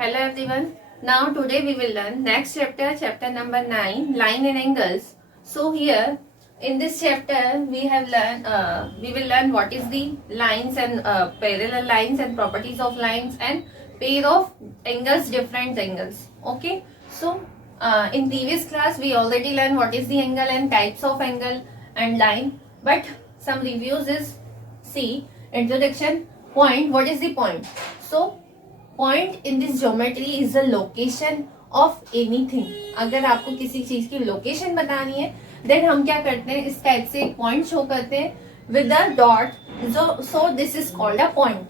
Hello everyone. Now today we will learn next chapter, chapter number 9, line and angles. So here in this chapter we will learn what is the lines and parallel lines and properties of lines and pair of angles, different angles. Okay. So in previous class we already learned what is the angle and types of angle and line. But some reviews is see introduction. Point. What is the point? So point in this geometry is the location of anything. अगर आपको किसी चीज की location बतानी है then हम क्या करते हैं, इस टाइप से एक पॉइंट शो करते हैं with a dot. So this is called a point.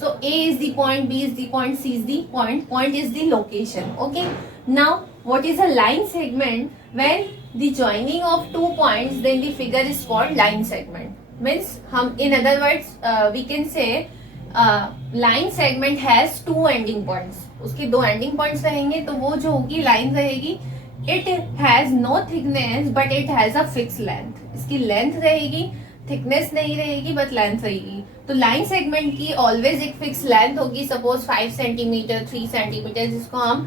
So A is the point, B is the point, C is the point. Point is the location. Okay. Now what is a line segment? When the joining of two points then the figure is called line segment. Means हम in other words we can say line segment has two ending points. उसके दो ending points रहेंगे तो वो जो होगी line रहेगी. It has no thickness but it has a fix length. इसकी लेंथ रहेगी, थिकनेस नहीं रहेगी बट लेंथ रहेगी. तो लाइन सेगमेंट की ऑलवेज एक फिक्स लेंथ होगी. सपोज 5 सेंटीमीटर, 3 सेंटीमीटर, जिसको हम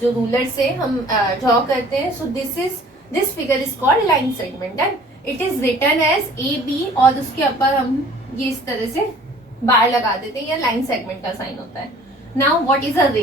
जो रूलर से हम ड्रॉ करते हैं. So this figure is called line segment and it is written as A B. और उसके ऊपर हम ये इस तरह से बार लगा देते हैं, या लाइन सेगमेंट का साइन होता है. Now what is a ray?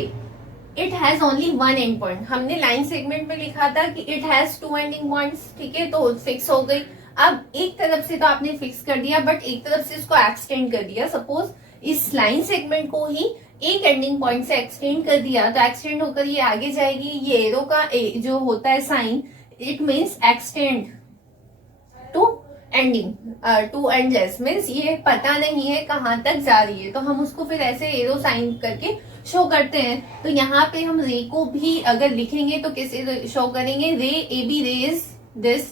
It has only one end point. हमने लाइन सेगमेंट में लिखा था कि it has two ending points. ठीक है, तो फिक्स हो गई. अब एक तरफ से तो आपने फिक्स कर दिया बट एक तरफ से इसको एक्सटेंड कर दिया. सपोज इस लाइन सेगमेंट को ही एक एंडिंग पॉइंट से एक्सटेंड कर दिया तो एक्सटेंड होकर ये आगे जाएगी. ये एरो का जो होता है sign, it means extend to ending, to endless. Means ये पता नहीं है कहाँ तक जा रही है तो हम उसको फिर ऐसे एरो साइन करके शो करते हैं. तो यहाँ पे हम रे को भी अगर लिखेंगे तो कैसे शो करेंगे? Ray, A B ray is this,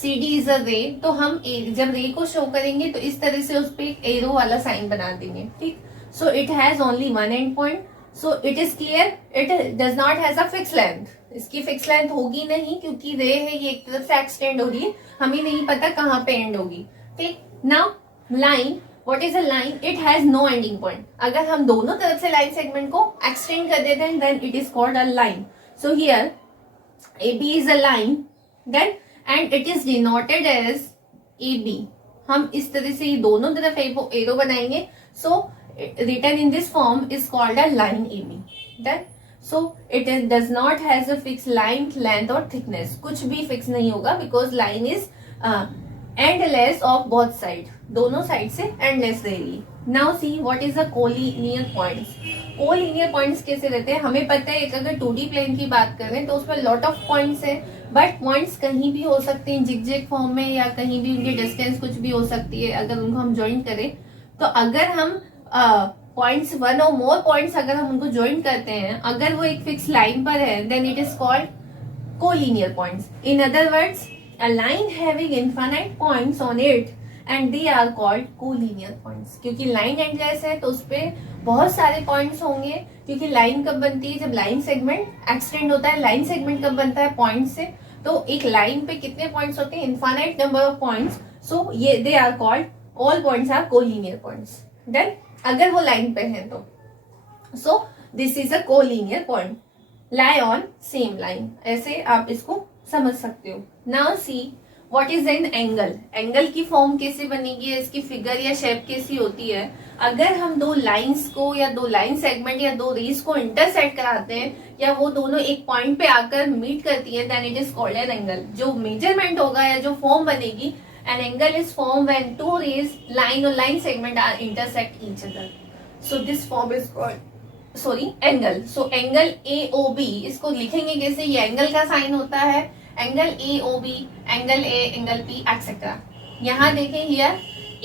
C D is a ray. तो हम जब रे को शो करेंगे तो इस तरह से उस पर एक एरो वाला साइन बना देंगे. ठीक. So it has only one end point. So it is clear. It does not has a fix length. इसकी फिक्स लेंथ होगी नहीं क्योंकि रे है, ये एक तरफ से एक्सटेंड हो रही है, हमें नहीं पता कहाँ पे एंड होगी. ठीक. Now line. What is a line? It has no ending point. अगर हम दोनों तरफ से लाइन सेगमेंट को एक्सटेंड कर देते हैं then it is called a line. So here A B is a line then and it is denoted as A B. हम इस तरह से ये दोनों तरफ एरो बनाएंगे. सो written in this form is called a line AB. Then so it does not has a fixed line length or thickness. कुछ भी फिक्स नहीं होगा because line is endless of both side. दोनों साइड से endless रहेगी. Now see what is the collinear points. collinear points कैसे रहते हैं? हमें पता है एक अगर 2D प्लेन की बात करें तो उसमें lot of points है बट पॉइंट्स कहीं भी हो सकते हैं जिग फॉर्म में, या कहीं भी उनकी डिस्टेंस कुछ भी हो सकती है अगर उनको हम ज्वाइन करें. तो अगर हम पॉइंट्स वन और मोर पॉइंट्स अगर हम उनको ज्वाइन करते हैं, अगर वो एक फिक्स लाइन पर है then it is called collinear points. In other words a line having infinite points on it and they are called collinear points. क्योंकि लाइन एंडलेस है तो उस पर बहुत सारे पॉइंट्स होंगे. क्योंकि लाइन कब बनती है? जब लाइन सेगमेंट एक्सटेंड होता है. लाइन सेगमेंट कब बनता है? पॉइंट से. तो एक लाइन पे कितने पॉइंट्स होते हैं? Infinite number of points. So ये they are called, all points are collinear points. Then अगर वो लाइन पे है तो so this is a collinear point lie on same line. ऐसे आप इसको समझ सकते हो. Now see what is an angle. Angle की फॉर्म कैसे बनेगी, इसकी फिगर या शेप कैसी होती है? अगर हम दो लाइंस को या दो लाइन सेगमेंट या दो रेज को इंटरसेक्ट कराते हैं या वो दोनों एक पॉइंट पे आकर मीट करती है then it is called an angle. जो मेजरमेंट होगा या जो फॉर्म बनेगी, an angle is formed when two rays line or line segment are intersect each other. So this form is called angle. So angle AOB इसको लिखेंगे कैसे? ये angle का साइन होता है. Angle AOB, angle A, angle P, etcetera. यहाँ देखें here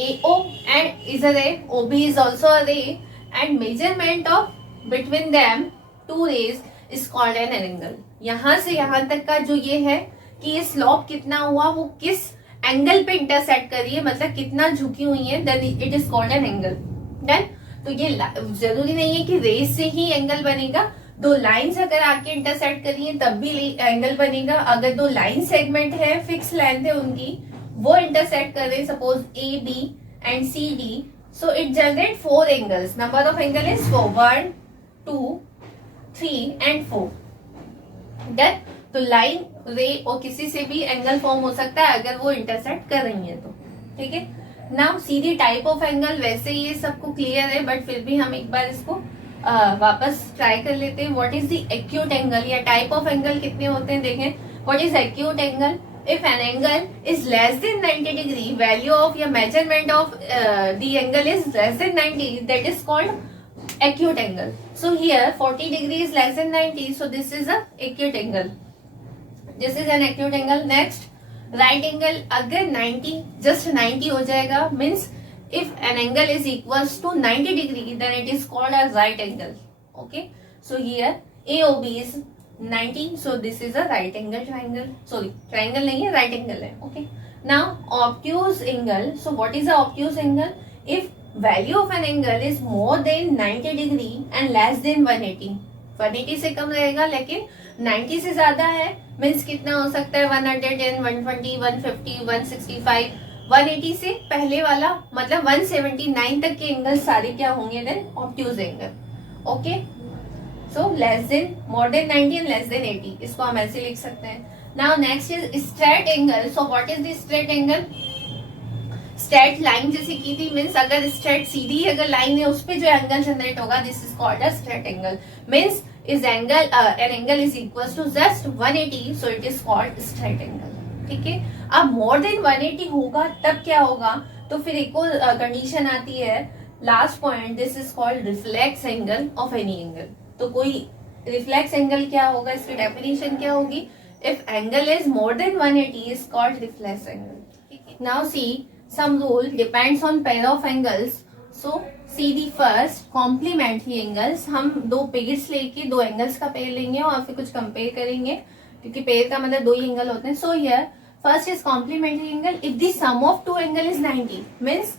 AO and is a ray, OB is also a ray and measurement of between them two rays is called an angle. यहाँ से यहाँ तक का जो ये है कि ये स्लोप कितना हुआ, वो किस एंगल पे इंटरसेक्ट कर रही है, मतलब कितना झुकी हुई है, then it is called an angle. Then तो ये जरूरी नहीं है कि रेस से ही एंगल बनेगा. दो लाइंस अगर आके इंटरसेक्ट कर रही है तब भी एंगल बनेगा. अगर दो लाइन सेगमेंट है, फिक्स लेंथ है उनकी, वो इंटरसेक्ट कर रहे हैं suppose A B and C D, so it generate 4 angles. Number of angle is 4, 1 2 3 and 4. Done. तो लाइन, रे और किसी से भी एंगल फॉर्म हो सकता है अगर वो इंटरसेक्ट कर रही है तो. ठीक है. Now see the type of angle. वैसे ये सबको क्लियर है बट फिर भी हम एक बार इसको वापस ट्राई कर लेते हैं. What is the acute angle या टाइप ऑफ एंगल कितने होते हैं देखें. What is acute angle. If an angle is less than 90 degree, value of your measurement of the angle is less than 90, that is called acute angle. So here 40 degree is less than 90, so this is a acute angle. This is an acute angle. Next, right angle. अगर 90 just 90 हो जाएगा means if an angle is equals to 90 degree, then it is called a right angle. Okay. So here AOB is 90, so this is a right angle triangle. Sorry, triangle नहीं है, right angle है. Okay. Now obtuse angle. So what is the obtuse angle? If value of an angle is more than 90 degree and less than 180. 180 से कम रहेगा लेकिन 90 से ज्यादा है means कितना हो सकता है 110, 120, 150, 165. 180 से पहले वाला मतलब 179 तक के एंगल सारे क्या होंगे then obtuse angle. Okay. So less than, more than 90 and less than 80. इसको हम ऐसे लिख सकते हैं. Now next is straight angle. So what is the straight angle. Straight line जैसे की थी मीन्स अगर स्ट्रेट सीधी अगर लाइन है उस पे जो एंगल जनरेट होगा this is called a straight angle. Means is angle an angle is equal to just 180, so it is called straight angle. ठीक है. अब मोर देन 180 होगा तब क्या होगा. तो फिर एक और कंडीशन आती है last point. This is called reflex angle of any angle. तो कोई रिफ्लेक्स एंगल क्या होगा, इसकी डेफिनेशन क्या होगी. If angle is more than 180 is called reflex angle. Now see some rule depends on pair of angles. So see the first complementary angles. हम दो pairs लेके दो एंगल्स का पेयर लेंगे और फिर कुछ कंपेयर करेंगे क्योंकि पेयर का मतलब दो ही एंगल होते हैं. So here first is complementary angle. If the sum of two angle is 90 means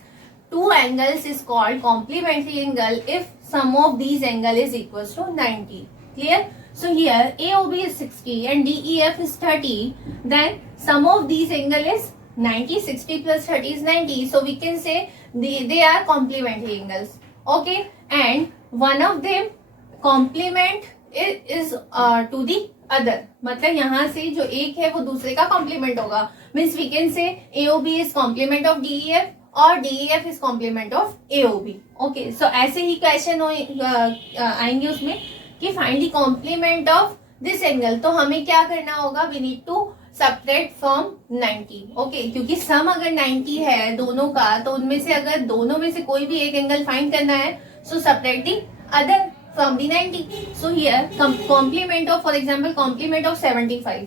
two angles is called complementary angle if sum of these angle is equals to 90. Clear? So here AOB is 60 and DEF is 30. Then sum of these angle is 90. 60 plus 30 is 90. So we can say they are complementary angles. Okay. And one of them complement is to the other. मतलब यहाँ से जो एक है वो दूसरे का complement होगा. Means we can say AOB is complement of DEF और DEF is complement of AOB. Okay. So ऐसे ही क्वेश्चन आएंगे उसमें कि find the complement of this angle. तो हमें क्या करना होगा, we need to subtract from 90. Okay. क्योंकि सम अगर 90 है दोनों का तो उनमें से अगर दोनों में से कोई भी एक एंगल फाइंड करना है so subtract the other from the 90. So here complement of for example complement of 75.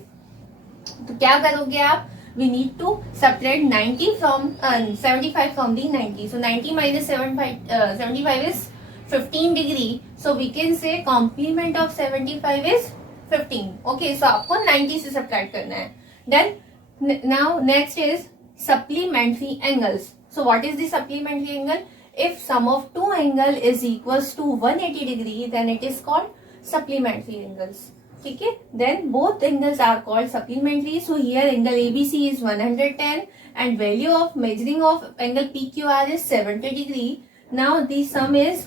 तो क्या करोगे आप, we need to subtract 90 from 75 from the 90. So 90 minus 75 is 15 degree. So we can say complement of 75 is 15. Okay, so आपको 90 से subtract करना है. Then now next is supplementary angles. So what is the supplementary angle? If sum of two angle is equals to 180 degree, then it is called supplementary angles. ठीक है. Then both angles are called supplementary. So here angle ABC is 110 and value of measuring of angle PQR is 70 degree. Now the sum is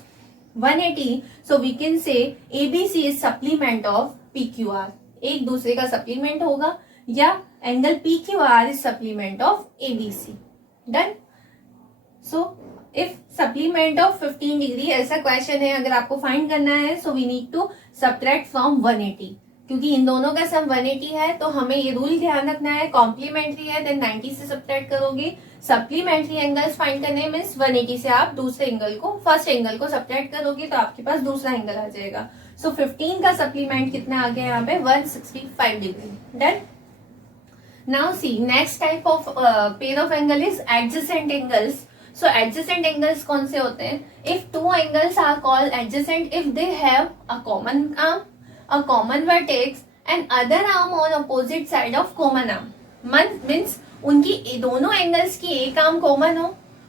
180. So we can say ABC is supplement of PQR. एक दूसरे का supplement होगा या angle PQR is supplement of ABC. Done. So if supplement of 15 degree ऐसा question है अगर आपको find करना है so we need to subtract from 180. क्योंकि इन दोनों का सम 180 है तो हमें ये रूल ध्यान रखना है कॉम्प्लीमेंट्री है देन 90 से सबट्रैक्ट करोगे. सप्लीमेंट्री एंगल्स फाइंड करने मीन्स 180 से आप दूसरे एंगल को फर्स्ट एंगल को सबट्रैक्ट करोगे तो आपके पास दूसरा एंगल आ जाएगा. सो 15 का सप्लीमेंट कितना आ गया यहाँ पे 165 degree. Done. Now see next type of pair of angle is adjacent angles. So adjacent angles कौन से होते हैं. If two angles are called adjacent if they have a common arm, a common vertex and other arm on opposite side of common arm. Means उनकी दोनों angles की एक arm common हो,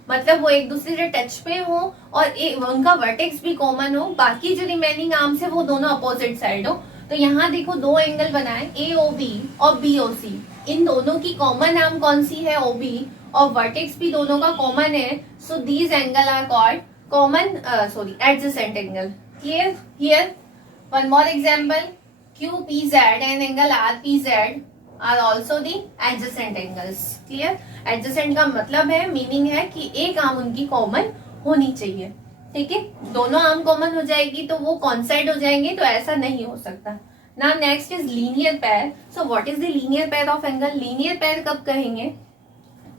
मतलब वो एक दूसरे से टच पे हो और उनका वर्टेक्स भी कॉमन हो, बाकी जो रिमेनिंग आर्म्स है वो दोनों अपोजिट साइड हो. तो यहाँ देखो दो एंगल बनाए AOB और BOC. इन दोनों की कॉमन आर्म कौन सी है OB और वर्टेक्स भी दोनों का कॉमन है. So these angle are called common adjacent angle. Here One more example, QPZ and angle RPZ are also the adjacent angles. Clear? Adjacent का मतलब है, मीनिंग है कि एक आर्म उनकी कॉमन होनी चाहिए. ठीक है, दोनों आर्म कॉमन हो जाएगी तो वो कॉन्साइड हो जाएंगे, तो ऐसा नहीं हो सकता. Now next is linear pair. So what is the linear pair of angle? Linear pair कब कहेंगे?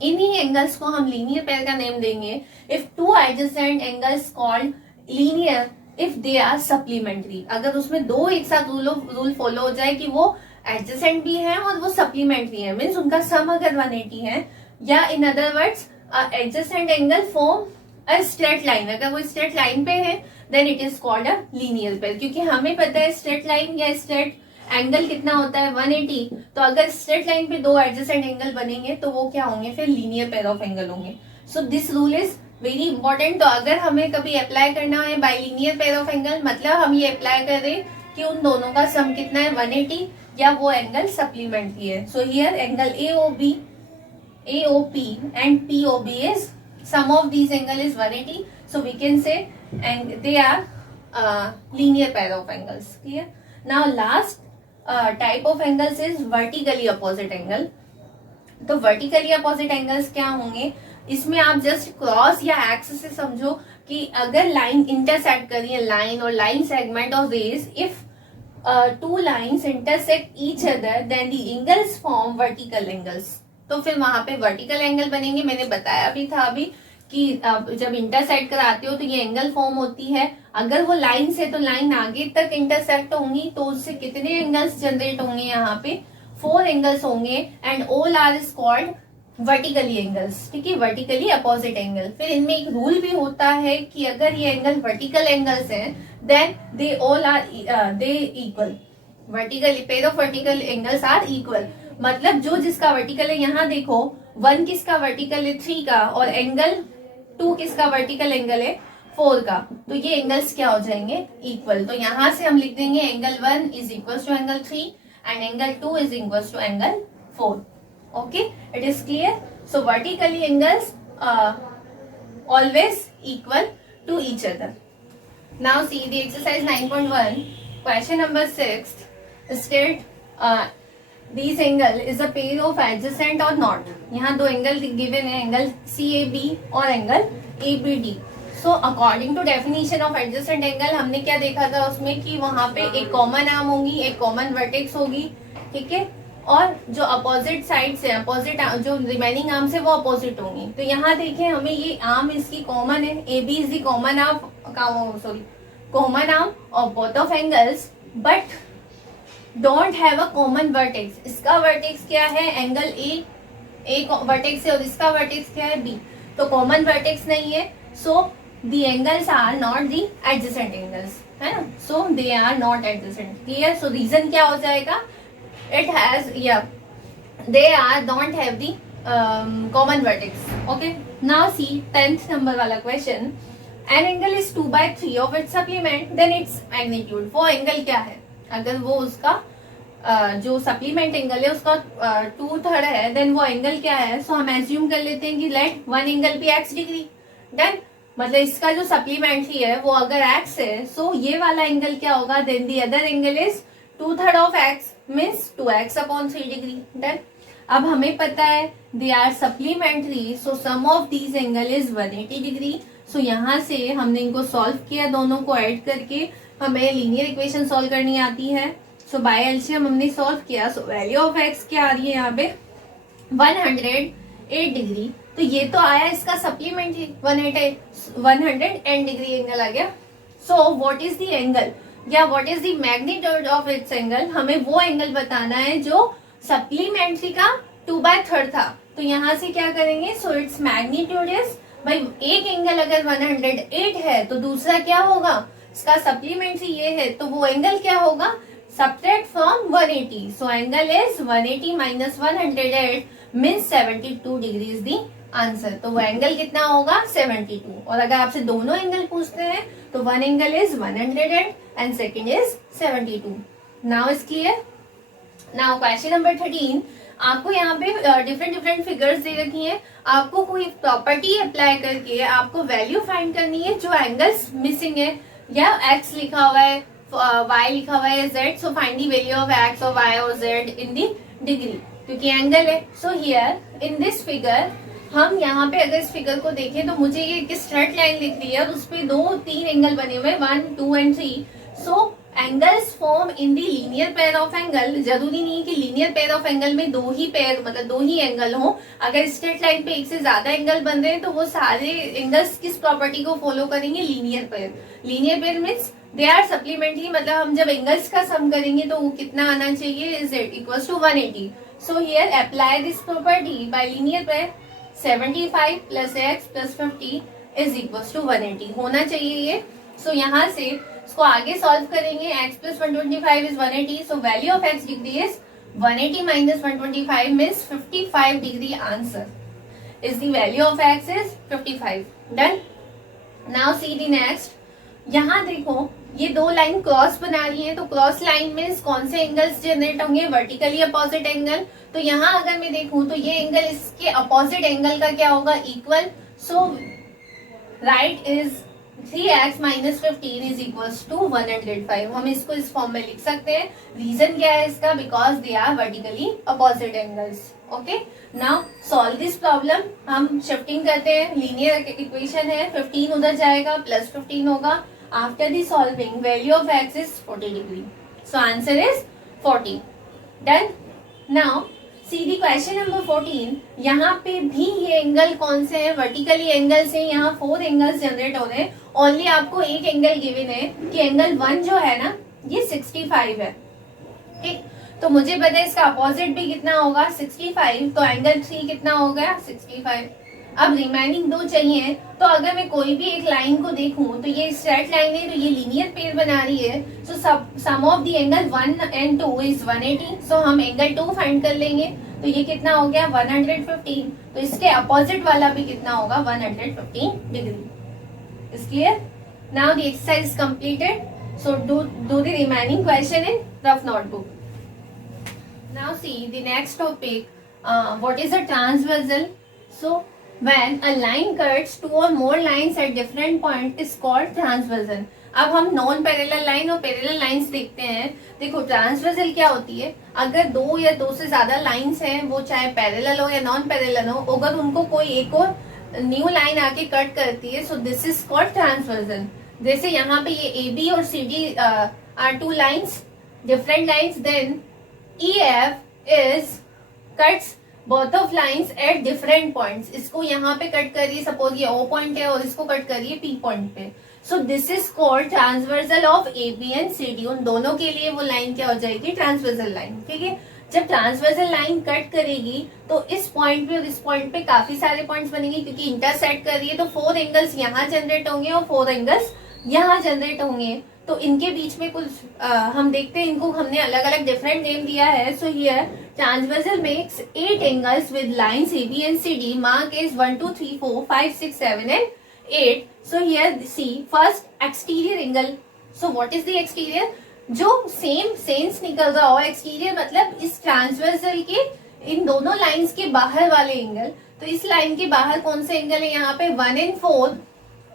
इन्हीं एंगल्स को हम लीनियर पेयर का नेम देंगे if two adjacent angles called linear if they are supplementary. अगर उसमें दो एक साथ रूल फॉलो हो जाए कि वो एडजेसेंट भी है और वो सप्लीमेंट्री है, मीन्स उनका सम अगर 180 है, या in other words adjacent angle form a straight line. अगर वो स्ट्रेट लाइन पे है then it is called a linear pair, क्योंकि हमें पता है स्ट्रेट लाइन या स्ट्रेट एंगल कितना होता है 180. तो अगर स्ट्रेट लाइन पे दो एडजेसेंट एंगल बनेंगे तो वो क्या होंगे, फिर लीनियर पेयर ऑफ एंगल होंगे. So this rule is very important. तो अगर हमें कभी अप्लाई करना है bye linear pair of angle, मतलब हम ये अप्लाई करें कि उन दोनों का सम कितना है 180 या वो एंगल सप्लीमेंट्री है. So here angle AOP and POB is sum of these angle is 180. So we can say and they are linear pair of angles. Clear? Now last type of angles is vertically opposite angle. तो vertically opposite angles क्या होंगे, इसमें आप just cross या x से समझो कि अगर लाइन इंटरसेक्ट कर रही है, लाइन और line segment of rays, if two lines intersect each other then the angles form vertical angles. तो फिर वहां पे वर्टिकल एंगल बनेंगे. मैंने बताया भी था अभी कि जब इंटरसेक्ट कराते हो तो ये एंगल फॉर्म होती है. अगर वो लाइन से तो लाइन आगे तक इंटरसेक्ट होंगी तो उससे कितने एंगल्स जनरेट होंगे, यहाँ पे 4 एंगल्स होंगे and all are is called vertically angles. ठीक है, वर्टिकली अपोजिट एंगल. फिर इनमें एक रूल भी होता है कि अगर ये एंगल वर्टिकल एंगल्स हैं then they all are they equal. Vertically pair of vertical angles are equal, मतलब जो जिसका वर्टिकल है, यहाँ देखो 1 किसका वर्टिकल है 3 का, और एंगल 2 किसका वर्टिकल एंगल है 4 का. तो ये एंगल्स क्या हो जाएंगे, इक्वल. तो यहां से हम लिख देंगे angle 1 is equal to angle 3 and angle 2 is equal to angle 4. Okay, it is clear. So vertically angles always equal to each other. Now see the exercise 9.1 question number 6 state this angle is a pair of adjacent और not. यहाँ दो angle given है, angle CAB और angle ABD. So according to definition of adjacent angle हमने क्या देखा था उसमें कि वहां पे एक कॉमन आर्म होगी, एक कॉमन वर्टेक्स होगी. ठीक है, और जो अपोजिट साइड से अपोजिट जो रिमेनिंग आर्म्स है वो अपोजिट होंगी. तो यहाँ देखें हमें ये आर्म इसकी कॉमन है, AB is the common arm, sorry common arm of both of angles, but don't have a common vertex. इसका वर्टेक्स क्या है, एंगल A वर्टेक्स है और इसका वर्टेक्स क्या है B. तो कॉमन वर्टेक्स नहीं है, so the angles are not the adjacent angles, है ना. So they are not adjacent. Clear. So reason क्या हो जाएगा, इट हैज या they are don't have the common vertex. Okay, now see 10th number वाला question. An angle is 2/3 of its supplement then its magnitude. वो angle क्या है, अगर वो उसका जो सप्लीमेंट एंगल है उसका 2/3 है देन वो एंगल क्या है. सो हम एज्यूम कर लेते हैं कि लेट वन एंगल भी x डिग्री. देन मतलब इसका जो सप्लीमेंट्री है वो अगर x है, सो ये वाला एंगल क्या होगा, then the other angle is 2/3 of x means 2x/3 degree. Then अब हमें पता है they are supplementary, so sum of these angle is 180 degree. सो यहाँ से हमने इनको सॉल्व किया, दोनों को ऐड करके हमें लीनियर इक्वेशन सॉल्व करनी आती है. सो बाय एलसीएम हमने सॉल्व किया. सो वैल्यू ऑफ x क्या आ रही है यहाँ पे 108 डिग्री. तो ये तो आया इसका सप्लीमेंट्री 110 डिग्री एंगल आ गया. So what is the angle या what is the magnitude of its angle, हमें वो एंगल बताना है जो सप्लीमेंट्री का 2/3 था. तो यहाँ से क्या करेंगे, सो इट्स मैग्नीट्यूड इज, भाई एक एंगल अगर 108 है तो दूसरा क्या होगा, इसका सप्लीमेंट्री ये है, तो वो एंगल क्या होगा, subtract from 180. So angle is 180 minus 108 means 72 degree is the answer. तो वो एंगल कितना होगा 72. और अगर आपसे दोनों एंगल पूछते हैं तो one angle is 100 and second is 72. Now is clear. Now question number 13. आपको यहाँ पे डिफरेंट फिगर्स दे रखी हैं. आपको कोई प्रॉपर्टी अप्लाई करके आपको वैल्यू फाइंड करनी है जो एंगल्स मिसिंग है, या x लिखा हुआ है y लिखा हुआ है z, so find the value of x और y और z इन द डिग्री, क्योंकि एंगल है. So here in this figure, हम यहाँ पे अगर इस फिगर को देखें तो मुझे ये एक स्ट्रेट लाइन दिख रही है और उस पे 2-3 एंगल बने हुए, 1, 2 and 3. So angles form in the linear pair of angle. जरूरी नहीं कि लीनियर पेयर ऑफ एंगल में दो ही पेयर, मतलब दो ही एंगल हो. अगर स्ट्रेट लाइन पे एक से ज्यादा एंगल बन रहे हैं तो वो सारे एंगल्स किस प्रॉपर्टी को फॉलो करेंगे? Linear pair. Linear pair means they are supplementary, मतलब हम जब एंगल्स का सम करेंगे तो वो कितना आना चाहिए? z equals to 180. So here apply this property by linear pair. 75 plus x plus 50 is equals to 180 होना चाहिए ये. सो यहाँ से इसको आगे सॉल्व करेंगे. x plus 125 is 180. So value of x degree is 180 minus 125 means 55 degree. Answer is the value of x is 55. Done. Now see the next. यहाँ देखो ये दो लाइन क्रॉस बना रही है, तो क्रॉस लाइन में कौन से एंगल्स जनरेट होंगे? Vertically opposite angle. तो यहाँ अगर मैं देखूं तो ये एंगल इसके अपोजिट एंगल का क्या होगा? Equal. So right is 3x minus 15 is equals to 105. हम इसको इस फॉर्म में लिख सकते हैं. रीजन क्या है इसका? Because they are vertically opposite angles. Okay, now solve this problem. हम शिफ्टिंग करते हैं. लीनियर इक्वेशन है, 15 उधर जाएगा, प्लस 15 होगा. After the solving value of x is 40 degree. So answer is 40. Done. Now see the question number 14. यहाँ पे भी ये एंगल कौन से हैं? वर्टिकली एंगल से. यहाँ 4 एंगल्स जनरेट हो रहे हैं. ओनली आपको एक एंगल गिवन है कि एंगल 1 जो है ना ये 65 है. ठीक, तो मुझे पता है इसका अपोजिट भी कितना होगा? 65. तो एंगल 3 कितना हो गया? 65. अब रिमेनिंग दो चाहिए. तो अगर मैं कोई भी एक लाइन को देखूं तो ये स्ट्रेट लाइन है, तो ये लीनियर पेयर बना रही है. So sum of the angle 1 and 2 is 180. सो हम एंगल 2 फाइंड कर लेंगे. तो ये कितना हो गया? 115. तो इसके अपोजिट वाला भी कितना होगा? 115 degree. Is clear? Now the exercise is completed. So do the remaining question in rough notebook. Now see the next topic. What is a transversal? So when a line cuts two or more lines at different point is called transversal. अब हम non parallel line और parallel lines देखते हैं. देखो transversal क्या होती है? अगर दो या दो से ज्यादा लाइंस हैं, वो चाहे पैरेलल हो या नॉन पैरेलल हो, अगर उनको कोई एक और न्यू लाइन आके कट करती है, so this is called transversal. जैसे यहाँ पे ये ए बी और C D are two lines, different lines. Then E F is cuts both of lines at different points. इसको यहाँ पे कट करिए, सपोज ये O पॉइंट है और इसको कट करिए P पॉइंट पे. सो this is called transversal of AB and CD. उन दोनों के लिए वो लाइन क्या हो जाएगी? Transversal line. ठीक है, जब ट्रांसवर्सल लाइन कट करेगी तो इस पॉइंट पे और इस पॉइंट पे काफी सारे पॉइंट्स बनेंगे, क्योंकि इंटरसेक्ट कर रही है. तो 4 एंगल्स यहाँ जनरेट होंगे और 4 एंगल्स यहाँ जनरेट होंगे. तो इनके बीच में कुछ हम देखते हैं, इनको हमने अलग अलग डिफरेंट नेम दिया है. So here transversal makes 8 angles with lines AB and CD. Mark is 1 2 3 4 5 6 7 and 8. So here see first exterior angle. So what is the exterior? जो सेम सेंस निकल रहा हो. एक्सटीरियर मतलब इस ट्रांसवर्सल के इन दोनों लाइंस के बाहर वाले एंगल. तो इस लाइन के बाहर कौन से एंगल है? यहाँ पे 1 and 4.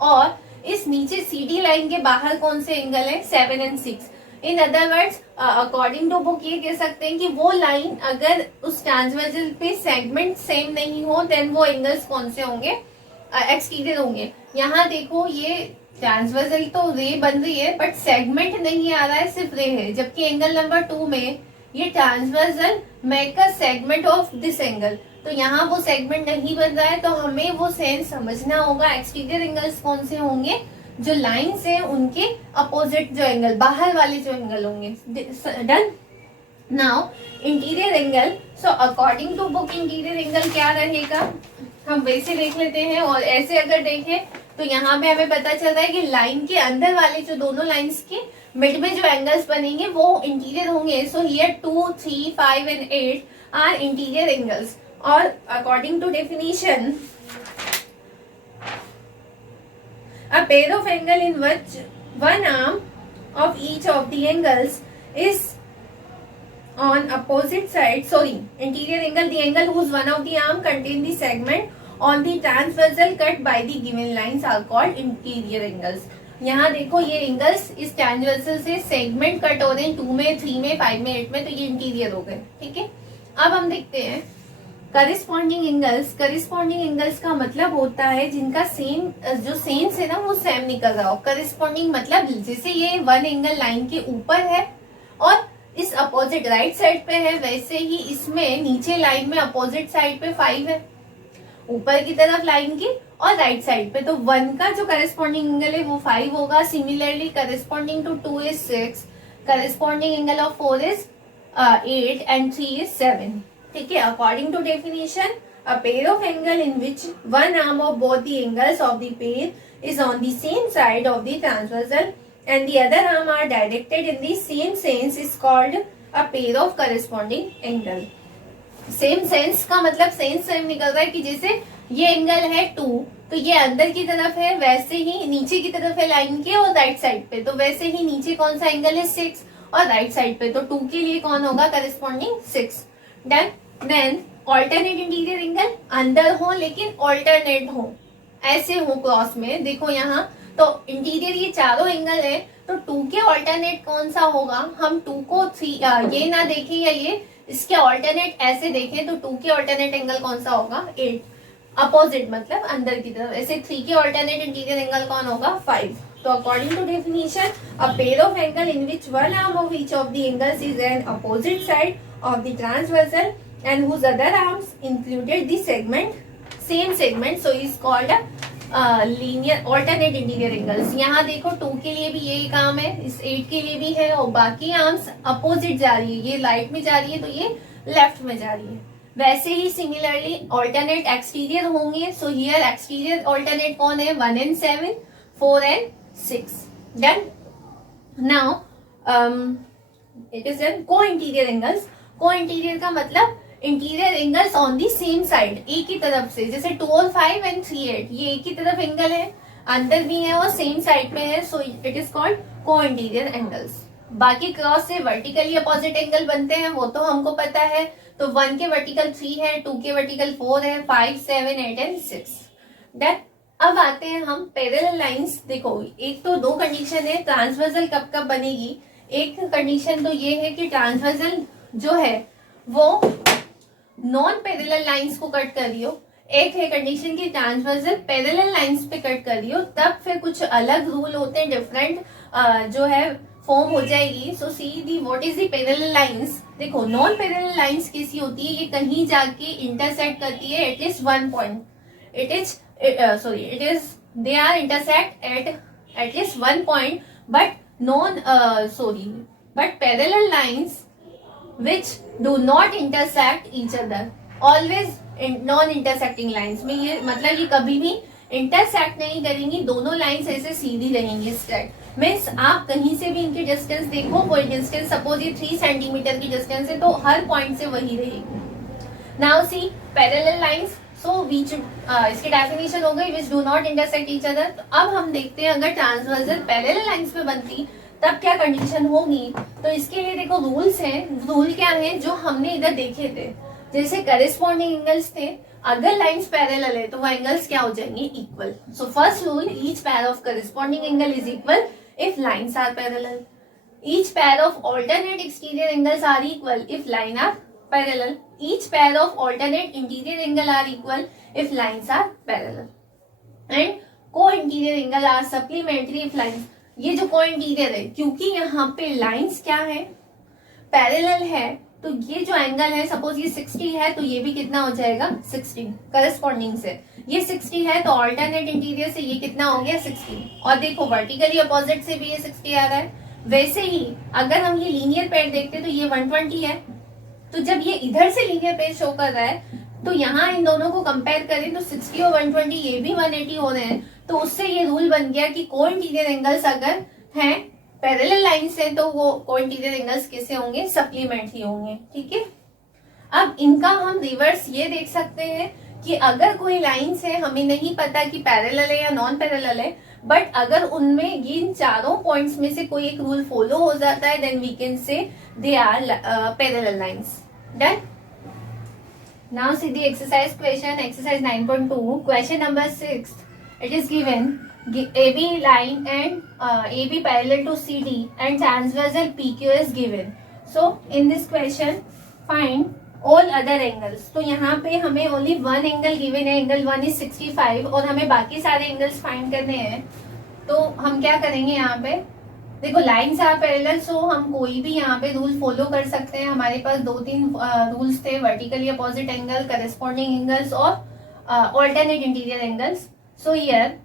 और इस नीचे CD लाइन के बाहर कौन से एंगल है? 7 and 6. In other words according to book ये कह सकते हैं कि वो लाइन अगर उस ट्रांसवर्सल पे सेगमेंट सेम नहीं हो, देन वो एंगल्स कौन से होंगे? एक्सटीरियर होंगे. यहाँ देखो ये ट्रांसवर्सल तो रे बन रही है, बट सेगमेंट नहीं आ रहा है, सिर्फ रे है. जबकि एंगल नंबर 2 में ये transversal make a segment of this angle. तो यहाँ वो सेगमेंट नहीं बन रहा है, तो हमें वो सेंस समझना होगा. एक्सटीरियर एंगल्स कौन से होंगे? जो लाइंस हैं उनके अपोजिट जो एंगल, बाहर वाले जो एंगल होंगे. Done. Now interior angle. So according to book interior angle क्या रहेगा? हम वैसे देख लेते हैं. और ऐसे अगर देखें तो यहाँ पे हमें पता चल रहा है कि लाइन के अंदर वाले जो दोनों लाइंस के मिड में जो एंगल्स बनेंगे वो इंटीरियर होंगे. So here 2 3 5 and 8 are interior angles. और according to definition, a pair of angle in which one arm of each of the angles is on opposite side. Sorry, interior angle, the angle whose one of the arm contain the segment on the transversal cut by the given lines are called interior angles. यहाँ देखो ये angles इस transversal से segment cut हो रहे हैं 2 में, 3 में, 5 में, 8 में, तो ये इंटीरियर हो गए, ठीक है। अब हम देखते हैं करिस्पॉन्डिंग एंगल्स। करिस्पॉन्डिंग एंगल्स का मतलब होता है जिनका सेम, जो सेंस है ना वो सेम निकल रहा हो। करिस्पॉन्डिंग मतलब जैसे ये वन एंगल लाइन के ऊपर है और इस अपोजिट राइट साइड पे है, वैसे ही इसमें नीचे लाइन में अपोजिट साइड पे 5 है, ऊपर की तरफ लाइन की और राइट साइड पे, तो 1 का जो करेस्पॉन्डिंग एंगल है वो 5 होगा। Similarly corresponding to 2 is 6, corresponding angle of 4 is 8 and 3 is 7, ठीक है। According to definition, a pair of angle in which one arm of both the angles of the pair is on the same side of the transversal and the other arm are directed in the same sense is called a pair of corresponding angle. Same sense का मतलब sense same निकल रहा है कि जैसे ये angle है 2, तो ये अंदर की तरफ है, वैसे ही नीचे की तरफ है लाइन के और राइट साइड पे, तो वैसे ही नीचे कौन सा एंगल है 6 और राइट साइड पे, तो 2 के लिए कौन होगा corresponding 6। Then alternate interior angle, अंदर हो लेकिन ऑल्टरनेट हो, ऐसे हो क्रॉस में, देखो यहाँ तो इंटीरियर ये चारों एंगल है, तो 2 के ऑल्टरनेट कौन सा होगा, हम 2 को 3 ये ना देखें या ये इसके ऑल्टरनेट ऐसे देखें, तो 2 के ऑल्टरनेट एंगल कौन सा होगा 8, अपोजिट मतलब अंदर की तरफ। ऐसे 3 के ऑल्टरनेट इंटीरियर एंगल कौन होगा 5। तो according to definition, a pair of angle in which one arm of each of the angles is an opposite side of the transversal and whose other arms included the same segment, so is called linear alternate interior angles। यहाँ देखो 2 के लिए भी यही काम है, इस 8 के लिए भी है, और बाकी आर्म्स अपोजिट जा रही है, ये राइट में जा रही है तो ये लेफ्ट में जा रही है। वैसे ही सिमिलरली ऑल्टरनेट एक्सटीरियर होंगे, सो हियर एक्सटीरियर ऑल्टरनेट कौन है 1 and 7, 4 and 6। Done. Now it is then co-interior angles. Co-interior का मतलब interior angles on the same side, एक ही तरफ से, जैसे 2 और 5 एंड 3 8, ये एक ही तरफ एंगल है, अंदर भी है और सेम साइड में है, सो इट इज कॉल्ड को इंटीरियर एंगल्स। बाकी क्रॉस से वर्टिकली अपोजिट एंगल बनते हैं वो तो हमको पता है, तो 1 के वर्टिकल 3 है, 2 के वर्टिकल 4 है, 5 7 8 एंड 6। डन। अब आते हैं हम पैरेलल लाइंस। देखो एक तो 2 कंडीशन है ट्रांसवर्सल कब कब बनेगी। एक कंडीशन तो ये है कि ट्रांसवर्सल जो है वो नॉन पैरेलल लाइंस को कट कर दियो, एक है कंडीशन की ट्रांसवर्सल पैरेलल लाइंस पे कट कर दियो, तब फिर कुछ अलग रूल होते हैं, डिफरेंट जो है फॉर्म हो जाएगी। So see the what is the parallel lines. देखो नॉन पैरेलल लाइंस कैसी होती है, ये कहीं जाके इंटरसेक्ट करती है at least 1 point, it is they are intersect at least 1 point, but parallel lines which do not intersect each other, always non intersecting lines में, ये मतलब ये कभी भी इंटरसेक्ट नहीं करेंगी, दोनों लाइंस ऐसे सीधी रहेंगी स्ट्रेट। मीन्स आप कहीं से भी इनकी डिस्टेंस देखो, कोई डिस्टेंस सपोज ये 3 सेंटीमीटर की डिस्टेंस है तो हर पॉइंट से वही रहेगी। नाउ सी पैरेलल लाइंस, सो बीच इसकी डेफिनेशन हो गई which do not intersect each other. तो अब हम देखते हैं अगर ट्रांसवर्सल पैरेलल लाइंस पे बनती तब क्या कंडीशन होगी। तो इसके लिए देखो रूल्स हैं। रूल क्या है जो हमने इधर देखे थे, जैसे करेस्पॉन्डिंग एंगल्स थे, अगर लाइंस पैरेलल है तो वो एंगल्स क्या हो जाएंगे equal. So first rule, each pair of corresponding angle is equal if lines are parallel. Each pair of alternate exterior angles are equal if line are parallel. Each pair of alternate interior angle are equal if lines are parallel. And co interior angle are supplementary if lines. ये जो को interior है, क्योंकि यहाँ पे lines क्या है parallel है, तो ये जो एंगल है सपोज ये 60 है तो ये भी कितना हो जाएगा 60 करस्पॉन्डिंग से। ये 60 है तो ऑल्टरनेट इंटीरियर से ये कितना हो गया 60, और देखो वर्टिकली अपोजिट से भी ये 60 आ रहा है। वैसे ही अगर हम ये लीनियर पेयर देखते तो ये 120 है, तो जब ये इधर से लीनियर पेयर शो कर रहा है तो यहाँ इन दोनों को कंपेयर करें तो 60 और 120 ये भी 180 हो रहे हैं, तो उससे ये रूल बन गया कि को इंटीरियर एंगल्स अगर हैं पैरेलल लाइन से तो वो को इंटीरियर एंगल्स कैसे होंगे सप्लीमेंट्री होंगे। ठीक है। अब इनका हम रिवर्स ये देख सकते हैं कि अगर कोई लाइंस है, हमें नहीं पता कि पैरेलल है या नॉन पैरेलल है, बट अगर उनमें इन चारों पॉइंट्स में से कोई एक रूल फॉलो हो जाता है then we can say they are parallel lines. Done. Now see the exercise question, exercise 9.2, question number 6. It is given AB line and AB parallel to CD and transversal PQ is given. So in this question find all other angles. तो यहाँ पे हमें only one angle given है, angle 1 is 65 और हमें बाकी सारे angles find करने हैं. तो हम क्या करेंगे यहाँ पे, देखो लाइन्स आर पैरेलल, सो हम कोई भी यहाँ पे रूल फॉलो कर सकते हैं. हमारे पास 2-3 रूल्स थे, vertically opposite angle, corresponding angles और alternate interior angles. So here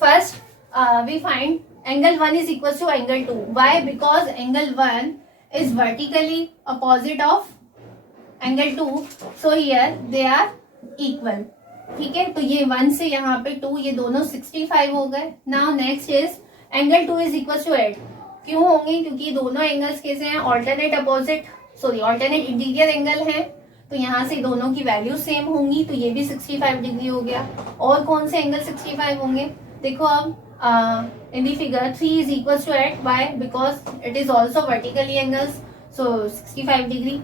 first we find angle 1 is equal to angle 2. Why? Because angle 1 is vertically opposite of angle 2. So here they are equal. ठीक है, तो ये 1 से यहाँ पे 2, ये दोनों 65 हो गए. Now next is angle 2 is equal to 8. क्यों होंगे? क्योंकि दोनों एंगल्स कैसे हैं? Alternate opposite, sorry alternate interior angle है, तो यहाँ से दोनों की वैल्यू सेम होंगी, तो ये भी 65 डिग्री हो गया. और कौन से एंगल 65 होंगे? देखो अब in the figure 3 is equals to 8. Why? Because it is also vertically angles, so 65 degree.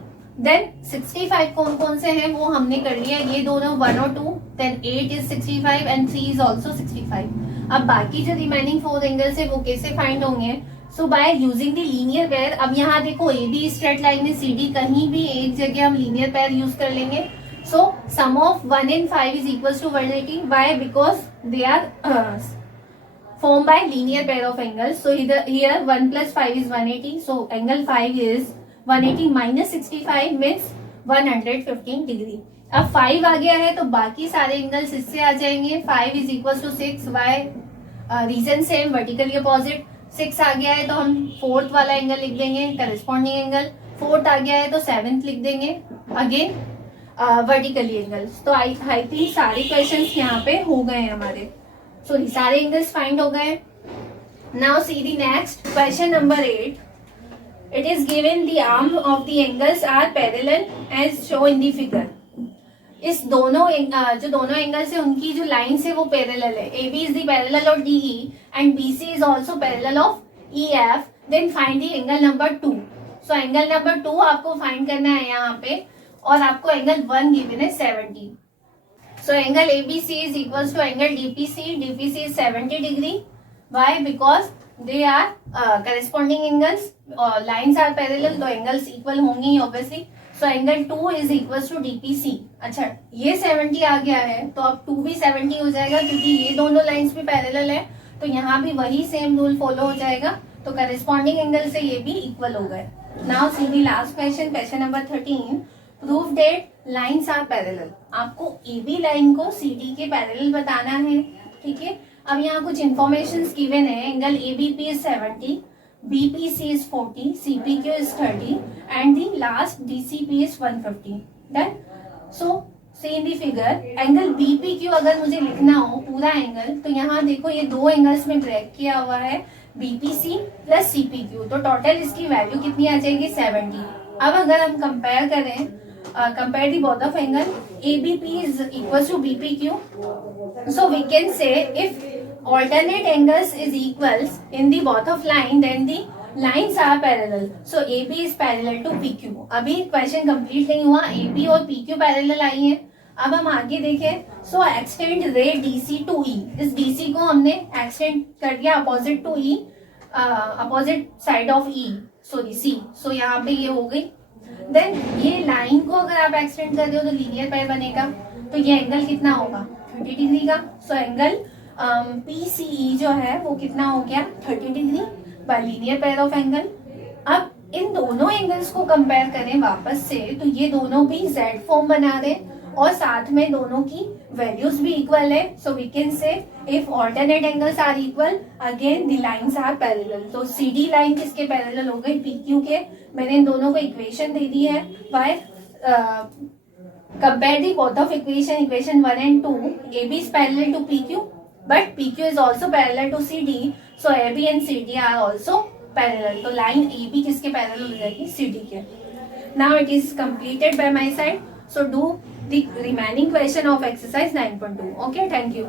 Then 65 कौन कौन से हैं वो हमने कर लिया, ये दोनों 1 और 2. Then 8 is 65 and 3 is also 65. अब बाकी जो रिमेनिंग 4 एंगल्स है वो कैसे फाइंड होंगे? So by using the linear pair. अब यहाँ देखो AB स्ट्रेट लाइन है, CD कहीं भी एक जगह हम लीनियर पेयर यूज कर लेंगे. सो sum of 1 and 5 is equals to 180. Why? Because they are formed by linear pair of angles. So here 1 plus 5 is 180. So angle 5 is 180 minus 65 means 115 degree. अब 5 आ गया है तो बाकी सारे एंगल्स इससे आ जाएंगे. 5 is equals to 6. Why? Reason same, vertically opposite. 6 आ गया है तो हम 4th वाला एंगल लिख देंगे, करस्पॉन्डिंग एंगल. 4th आ गया है तो 7th लिख देंगे, अगेन वर्टिकली एंगल्स. तो आई थिंक सारे क्वेश्चंस यहाँ पे हो गए हैं हमारे. सॉरी सारे एंगल्स फाइंड हो गए. Now see the next question number 8. It is given the arm of the angles are parallel as show in the figure. इस दोनों जो दोनों एंगल्स है उनकी जो लाइन्स है वो पैरेलल है. AB is the parallel of DE and BC is also parallel of EF. Then find the angle number 2. So angle number 2 आपको फाइंड करना है यहाँ पे, और आपको एंगल 1 गिवन है 70. So angle ABC is equals to angle DPC. DPC is 70 degree. Why? Because they are corresponding angles. Lines are parallel, तो angles equal होंगी obviously. So angle 2 is equals to DPC. अच्छा, ये 70 आ गया है तो अब 2 भी 70 हो जाएगा, क्योंकि ये दोनों लाइन्स भी पैरेलल है, तो यहाँ भी वही सेम रूल फॉलो हो जाएगा. तो corresponding एंगल से ये भी इक्वल हो गए. Now see the last question, question number 13. Proof that lines are parallel. आपको AB लाइन को CD के पैरेलल बताना है. ठीक है, अब यहाँ कुछ इंफॉर्मेशन गिवन है. Angle ABP is 70, BPC is 40, CPQ is 30 and the last DCP is 150. Done. So see in the figure angle BPQ अगर मुझे लिखना हो पूरा एंगल, तो यहाँ देखो ये दो एंगल्स में ब्रेक किया हुआ है, BPC प्लस CPQ. तो टोटल इसकी वैल्यू कितनी आ जाएगी? 70. अब अगर हम कंपेयर करें, compare the both of angle, ABP is equals to BPQ. So we can say if alternate angles is equals in the both of line, then the lines are parallel. So AB is parallel to PQ. अभी question complete नहीं हुआ, AB और PQ parallel आई हैं. अब हम आगे देखें. So extend ray DC to E. इस DC को हमने एक्सटेंड कर दिया opposite to E, opposite side of E, sorry C. सो यहाँ पे ये हो गई. देन ये लाइन को अगर आप एक्सटेंड कर दो तो लीनियर पेयर बनेगा, तो ये एंगल कितना होगा? 30 डिग्री का. सो एंगल PCE जो है वो कितना हो गया? 30 degree by linear pair of angle. अब इन दोनों एंगल्स को कंपेयर करें वापस से, तो ये दोनों भी Z फॉर्म बना रहे और साथ में दोनों की वैल्यूज भी इक्वल है. So we can say if alternate angles are equal, again the lines are parallel. तो CD लाइन किसके पैरेलल हो गई? PQ के. मैंने इन दोनों को इक्वेशन दे दी है. By compare the both of equation 1 and 2. AB is parallel to PQ, but PQ is also parallel to CD. So AB and CD are also parallel. तो लाइन AB किसके पैरेलल हो जाएगी? CD के. Now it is completed by my side. So do the remaining question of exercise 9.2. Okay, thank you.